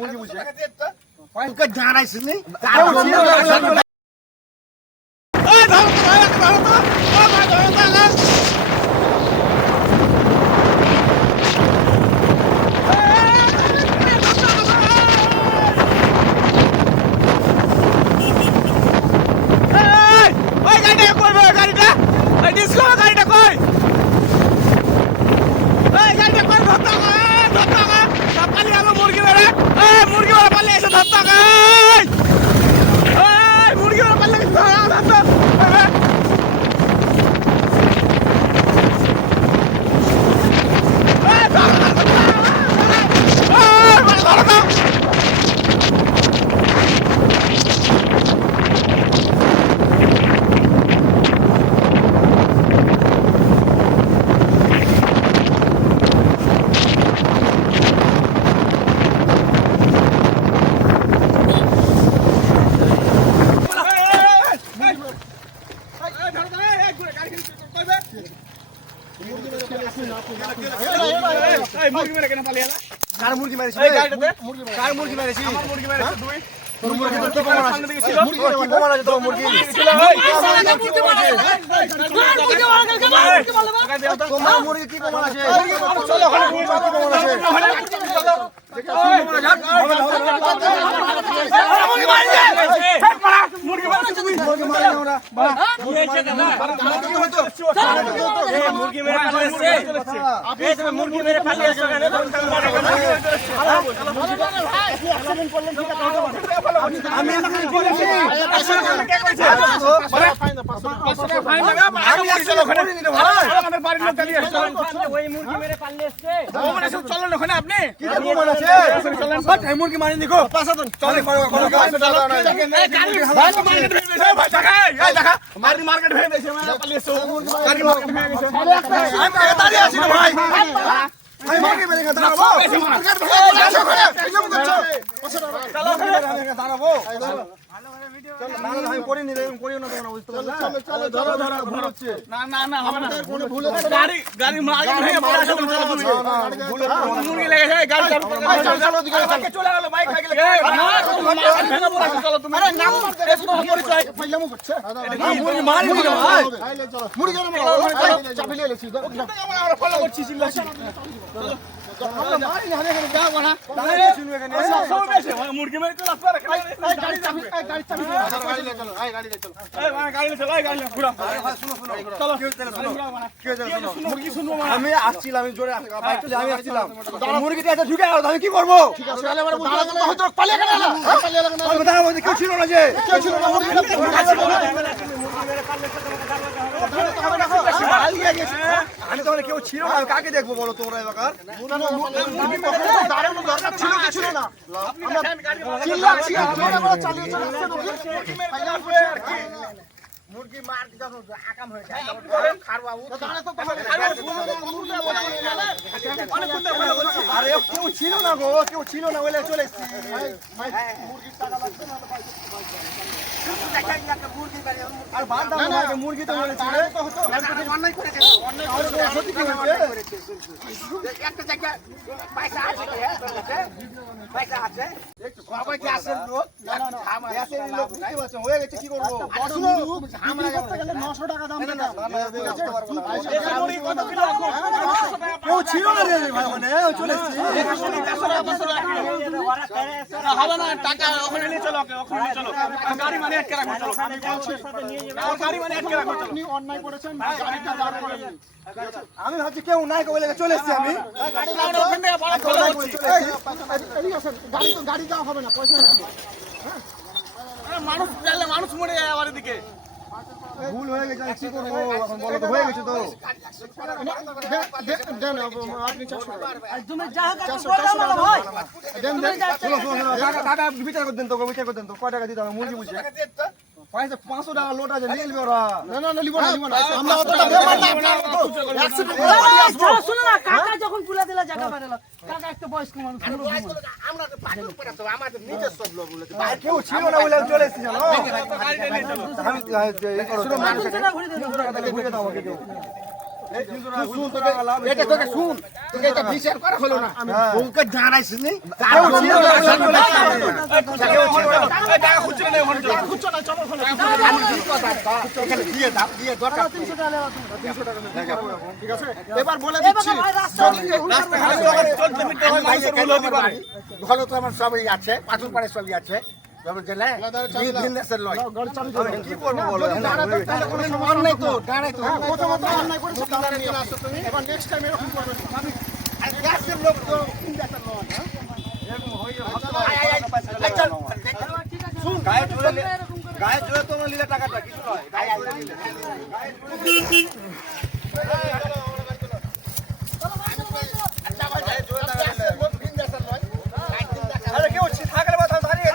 মুরগি বুঝছে মুরগি মেরেছি মুরগি মেরেছি তোর মুরগি তো কমন আছে মুরগি কমন আছে তোর মুরগি তোমার মুরগি কি কমন আছে চলো ওখানে কি কমন আছে মুরগি মারছে তুমি মুরগি মারি আমরা মুরগি মেরে পালিয়েছে এই তুমি মুরগি মেরে পালিয়েছো কেন আমি বলেছি কে কইছে ফাইন লাগা আমি চলো ওখানে আমাদের বাড়ির লোক দাঁড়িয়ে আছে ওই মুরগি মেরে পালিয়েছে ও মানে সব চলেন ওখানে আপনি কি কমন আছে চলেন বাট এই মুরগি মারি নিকো পাঁচজন চলে ভাই দেখা মারি মার্কেট ভেঙে দিয়েছে মেরে পালিয়েছে গাড়ি মার্কেট ভেঙে গেছে আমি দাঁড়িয়ে আছি না ভাই আমি মুরগি মেরে দাঁড়াবো মার্কেট ভেঙে গেছে চলো দাঁড়াবো মুরগি মেরে চলো আমি আসছিলাম আমি জোরে আমি আসছিলাম মুরগিটা এসে ঢুকে গেল আমি কি করবো কেউ ছিল না যে আমি তো কেউ ছিল না কাকে দেখবো বলো তোমরা এবার ছিল না মুরগি মার যখন আকাম হয়ে যায় আরে কেউ ছিল না গো কেউ ছিল না বলে চলে এসছি আর বাদ দাও মুরগি তো অন্যায় করেছে একটা জায়গায় পয়সা আছে পয়সা আছে সবাই কি আসেন লোক লোক হয়ে গেছে কি করবো 900 টাকা দাম কেউ ছিল না রে ভাই মানে চলে এসছি হবে না টাকা ওখানে নিয়ে চলো ওখানে চলো গাড়ি মানে আটকে রাখো চলো গাড়ি মানে আটকে রাখো আপনি অন্যায় করেছেন গাড়িটা দাঁড় করে দিন আমি ভাবছি কেউ নাই বলে চলে এসেছি আমি গাড়ি লাগানো ওখান থেকে বড় চলে আসেন গাড়ি যাওয়া হবে না পয়সা হ্যাঁ মানুষ চাইলে মানুষ মরে যায় আমার দিকে ভুল হয়ে গেছে কি করব এখন বলো তো হয়ে গেছে তো দেন আপনি 400 একদম যা টাকা ভাই দেন টাকা বিচার করে দেন তো কয় টাকা দিতে হবে মুরগি বুঝে পয়সা 500 টাকা লোট আছে নিয়ে নিবে ওরা না লিবো না আমরা অতটা বেমান না আপনার মতো অ্যাক্সিডেন্ট শুনো না কাকা যখন পুলা দিলা জায়গা বানালো কাকা একটা বয়স্ক মানুষ আমরা তো পাগল করে তো আমাদের নিজের সব লোক বলে ভাই কেউ ছিল না বলে চলে এসেছি জানো আমি এই করো মানুষ ঘুরে দাও আমাকে কেউ শুন তোকে এটা তোকে শুন তোকে এটা বিচার করা হলো না ওকে জানাইছিস নি টাকা খুঁজছে না খুঁজছে না চলো আমি কি কথা এখানে দিয়ে দাও দিয়ে দরকার 300 টাকা নেওয়া 300 টাকা ঠিক আছে এবার বলে দিচ্ছি রাস্তা খালি চলতে ফিরতে হয় মানুষের ভুল হতে পারে ভালো তো আমার সবই আছে পাথর পাড়ে সবই আছে যেমন জেলে বিজনেসের লয় কি করব বলো অন্যায় তো দাঁড়াই তো প্রথমত অন্যায় করেছো দাঁড়াই নিয়ে আসছো তুমি এবার নেক্সট টাইম এরকম করবে আমি গ্যাসের লোক তো ইন্ডিয়াতে লয় হ্যাঁ এরকম হইছে শুন গায়ে জোরে তো নিলে টাকাটা কিছু নয় গায়ে আরে কেউ থাকলে মাথা দাঁড়িয়ে